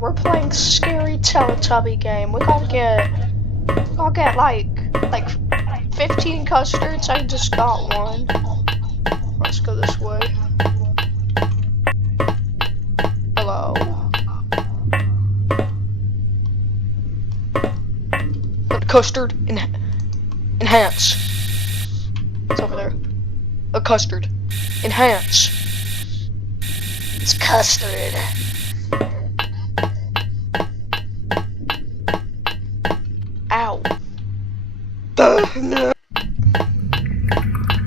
We're playing scary Teletubby game. We gotta get like 15 custards. I just got one. Let's go this way. Hello. Custard enhance. It's over there. A custard enhance. It's custard. Ow. No.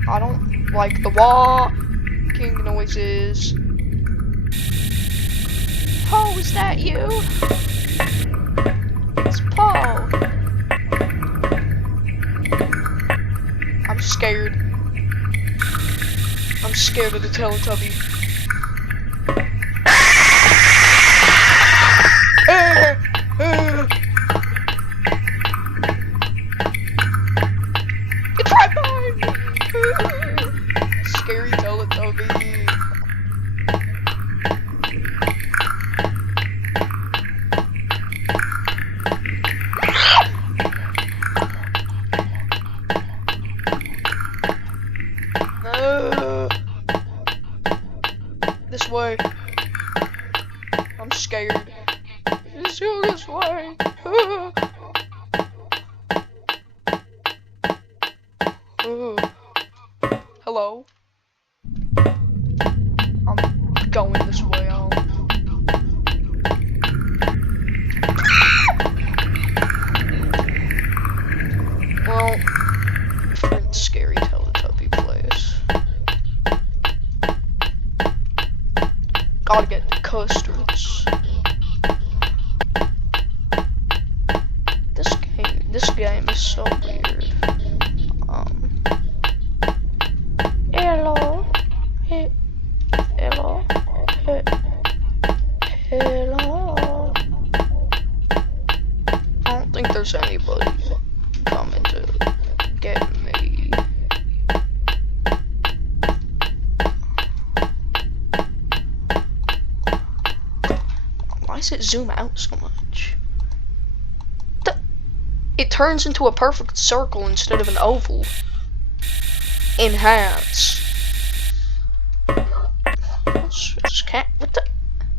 I don't like the walking noises. Oh, is that you? It's Paul. I'm scared. I'm scared of the Teletubby. It's right behind me! Scary Teletubby. This way. I'm scared. Just go this way. Hello? I'm going this way. Well, different scary Teletubby place. Gotta get the custards. This game is so weird. Hello. Hello. Hello. I don't think there's anybody coming to get me. Why does it zoom out so much? It turns into a perfect circle instead of an oval. Enhance. Just can't. What the?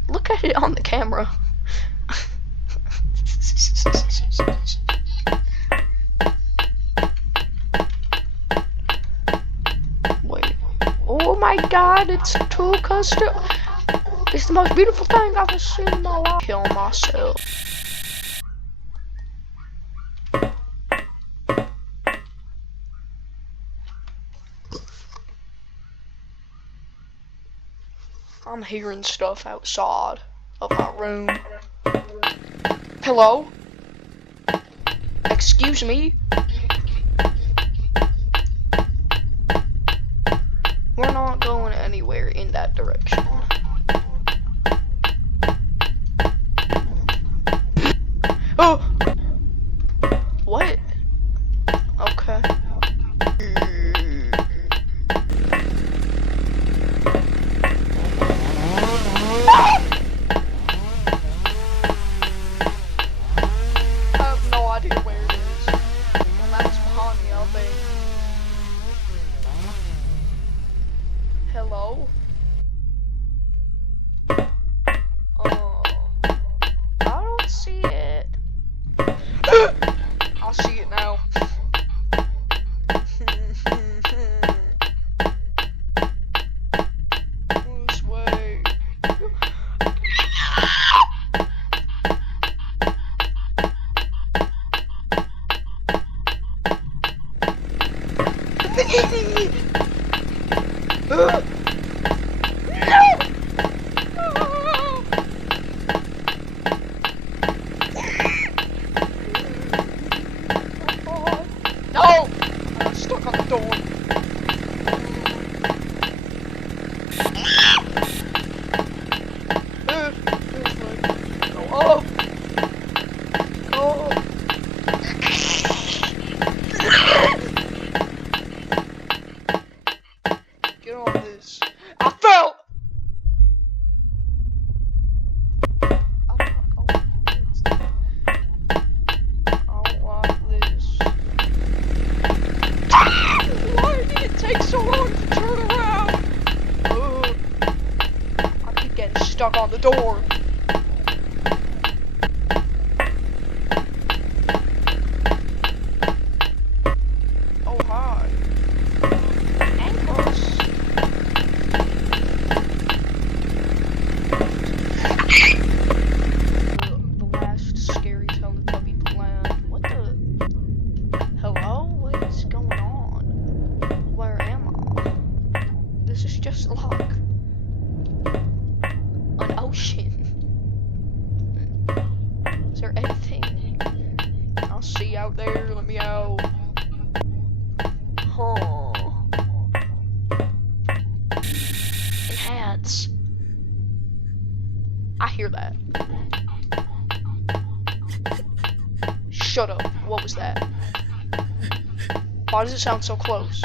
Look at it on the camera. Wait. Oh my God! It's too custard. It's the most beautiful thing I've ever seen in my life. Kill myself. I'm hearing stuff outside of my room. Hello? Excuse me? We're not going anywhere in that direction. Oh! What? Okay. Hello? I don't see it. stuck on the door. Oh, hi. Ankles. The last scary Teletubby plan. What the? Hello? What is going on? Where am I? This is just like an ocean. Is there anything I'll see out there? Let me out. Huh. Enhance. I hear that. Shut up. What was that? Why does it sound so close?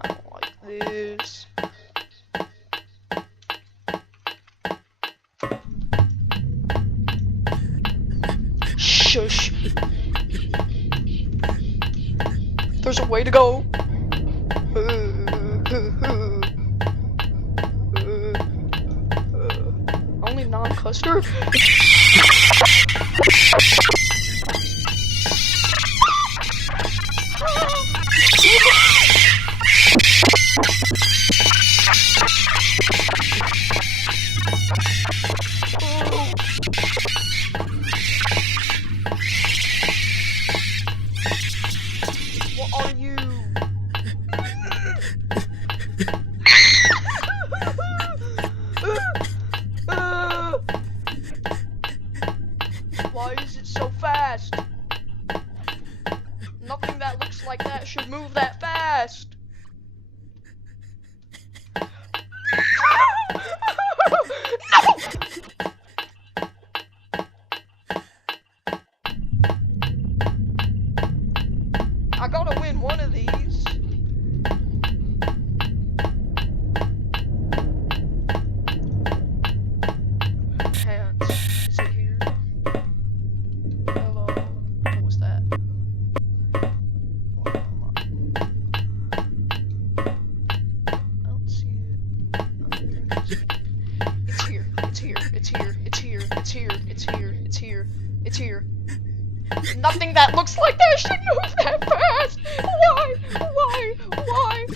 I don't like this. Shush. There's a way to go. Only non-custard? What are you? Why is it so fast? Nothing that looks like that should move that fast. No! I gotta win one of these. Hands. Is it here? Hello. What was that? I don't see it. It's here. It's here. It's here. It's here. It's here. It's here. It's here. It's here. Nothing that looks like that should move that fast! Why? Why? Why?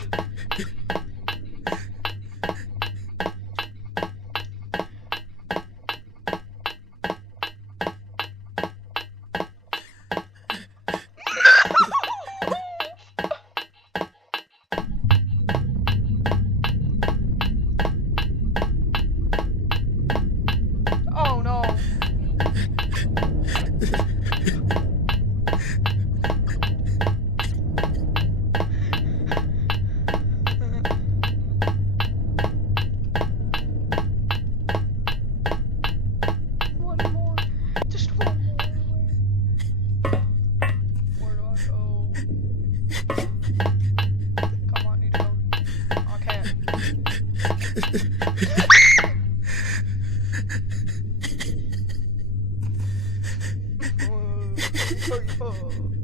Oh no. One more. Just one more. Where do I go? Come on, need to go. I can't. Hurry up.